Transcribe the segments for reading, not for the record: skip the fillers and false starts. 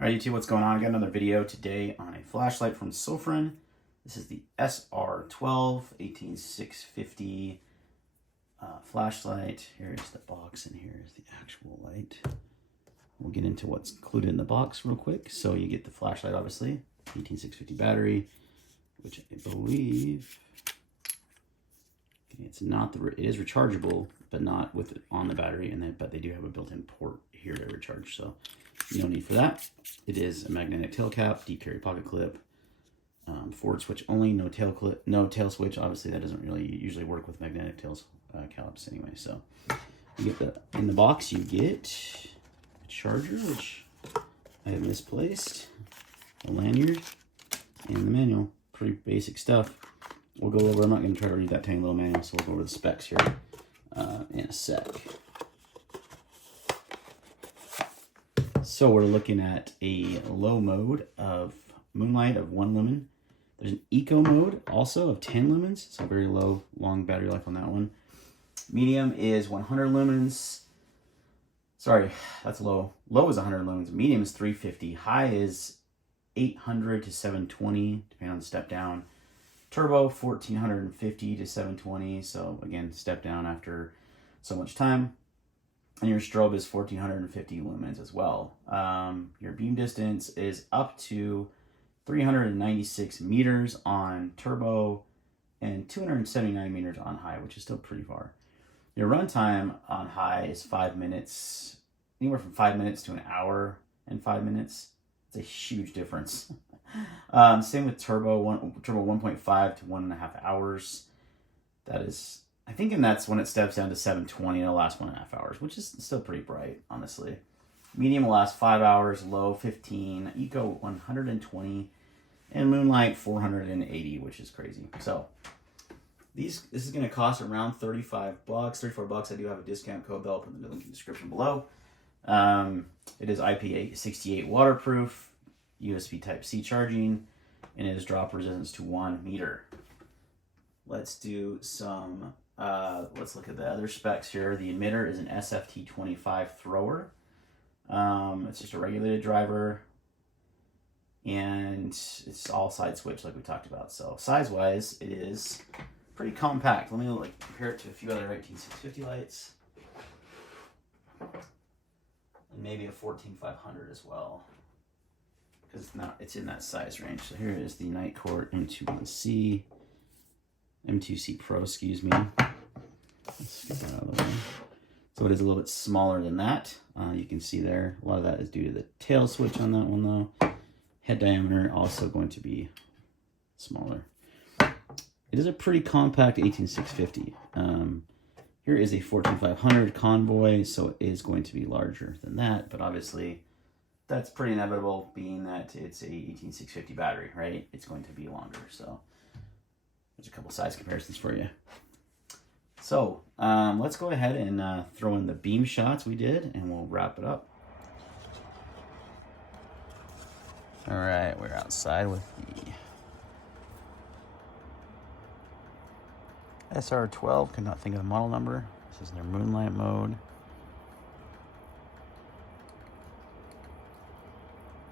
All right, YouTube, what's going on? I got another video today on a flashlight from Sofrin. This is the SR12 18650 flashlight. Here's the box and here's the actual light. We'll get into what's included in the box real quick. So you get the flashlight, obviously, 18650 battery, which I believe it's not it is rechargeable, but not with it on the battery. But they do have a built-in port here to recharge, so no need for that. It is a magnetic tail cap, deep carry pocket clip, forward switch only, no tail switch. Obviously, that doesn't really usually work with magnetic tails caps anyway. So you get in the box, you get a charger, which I have misplaced, a lanyard, and the manual. Pretty basic stuff. We'll go over. I'm not going to try to read that tiny little manual, so we'll go over the specs here in a sec. So we're looking at a low mode of moonlight of 1 lumen. There's an eco mode also of 10 lumens, so very low, long battery life on that one. Medium is 100 lumens. Sorry, that's low. Low is 100 lumens. Medium is 350. High is 800 to 720, depending on the step down. Turbo 1450 to 720. So again, step down after so much time. And your strobe is 1450 lumens as well. Your beam distance is up to 396 meters on turbo and 279 meters on high, which is still pretty far. Your runtime on high is 5 minutes, anywhere from 5 minutes to an hour and 5 minutes. It's a huge difference. Same with turbo, turbo 1.5 to 1.5 hours. That is, I think, and that's when it steps down to 720. It'll last 1.5 hours, which is still pretty bright, honestly. Medium will last 5 hours, low 15, eco 120, and moonlight 480, which is crazy. So this is going to cost around 35 bucks, 34 bucks. I do have a discount code, though. I'll put the link in the description below. It is IP68 waterproof, USB Type-C charging, and it is drop resistance to 1 meter. Let's do some, let's look at the other specs here. The emitter is an SFT25 thrower. It's just a regulated driver, and it's all side switch like we talked about. So size-wise, it is pretty compact. Let me compare it to a few other 18650 lights, and maybe a 14500 as well, because it's in that size range. So here is the Night Court M2C Pro, excuse me. Let's get that out of the way. So it is a little bit smaller than that. You can see there, a lot of that is due to the tail switch on that one, though. Head diameter also going to be smaller. It is a pretty compact 18650. Here is a 14500 Convoy, so it is going to be larger than that, but obviously that's pretty inevitable, being that it's a 18650 battery, right? It's going to be longer, so there's a couple size comparisons for you. So let's go ahead and throw in the beam shots we did, and we'll wrap it up. All right, we're outside with the SR12, could not think of the model number. This is their moonlight mode.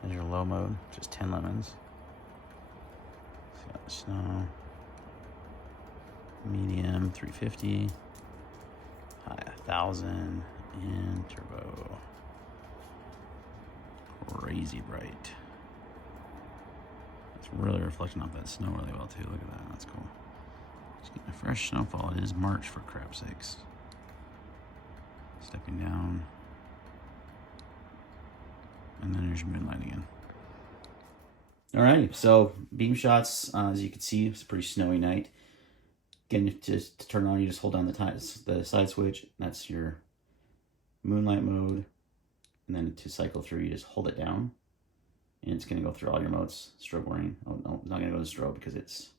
There's your low mode, just 10 lumens. See how the snow. Medium 350, high 1000, and turbo. Crazy bright. It's really reflecting off that snow really well too. Look at that, that's cool. Just getting a fresh snowfall. It is March, for crap's sakes. Stepping down, and then there's your moonlight again. Alrighty, so beam shots. As you can see, it's a pretty snowy night. Again, just to turn on, you just hold down the side switch. That's your moonlight mode. And then to cycle through, you just hold it down, and it's going to go through all your modes. Strobe warning. Oh, no, it's not going to go to strobe, because it's...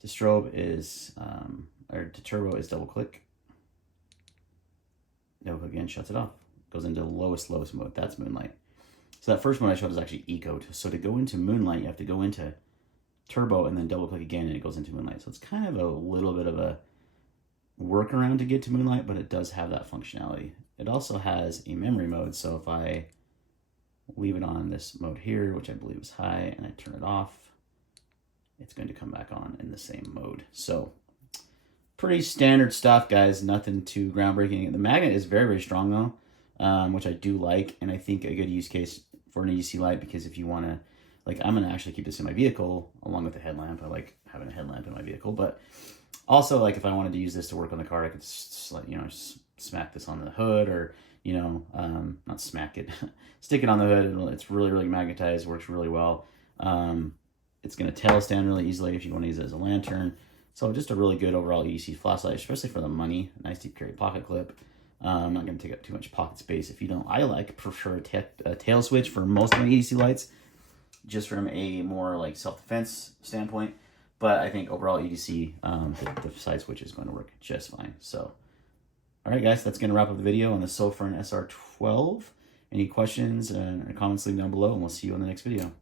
To strobe is... or to turbo is double click. Double click again, shuts it off. Goes into the lowest mode. That's moonlight. So that first one I showed is actually eco. So to go into moonlight, you have to go into turbo and then double click again, and it goes into moonlight. So it's kind of a little bit of a workaround to get to moonlight, but it does have that functionality. It also has a memory mode, so if I leave it on this mode here, which I believe is high, and I turn it off, it's going to come back on in the same mode. So pretty standard stuff, guys. Nothing too groundbreaking. The magnet is very, very strong though, which I do like, and I think a good use case for an EDC light, because if you want to, like, I'm going to actually keep this in my vehicle along with the headlamp. I like having a headlamp in my vehicle, but also, like, if I wanted to use this to work on the car, I could just, like, you know, just smack this on the hood, or, you know, not smack it, stick it on the hood. It's really, really magnetized, works really well. It's going to tail stand really easily if you want to use it as a lantern. So just a really good overall EDC flashlight, especially for the money. Nice deep carry pocket clip. I'm not going to take up too much pocket space. If you don't, prefer a tail switch for most of my EDC lights, just from a more like self-defense standpoint. But I think overall EDC, the side switch is going to work just fine. So, all right, guys, that's going to wrap up the video on the Sofrin SR12. Any questions or comments, leave them down below, and we'll see you on the next video.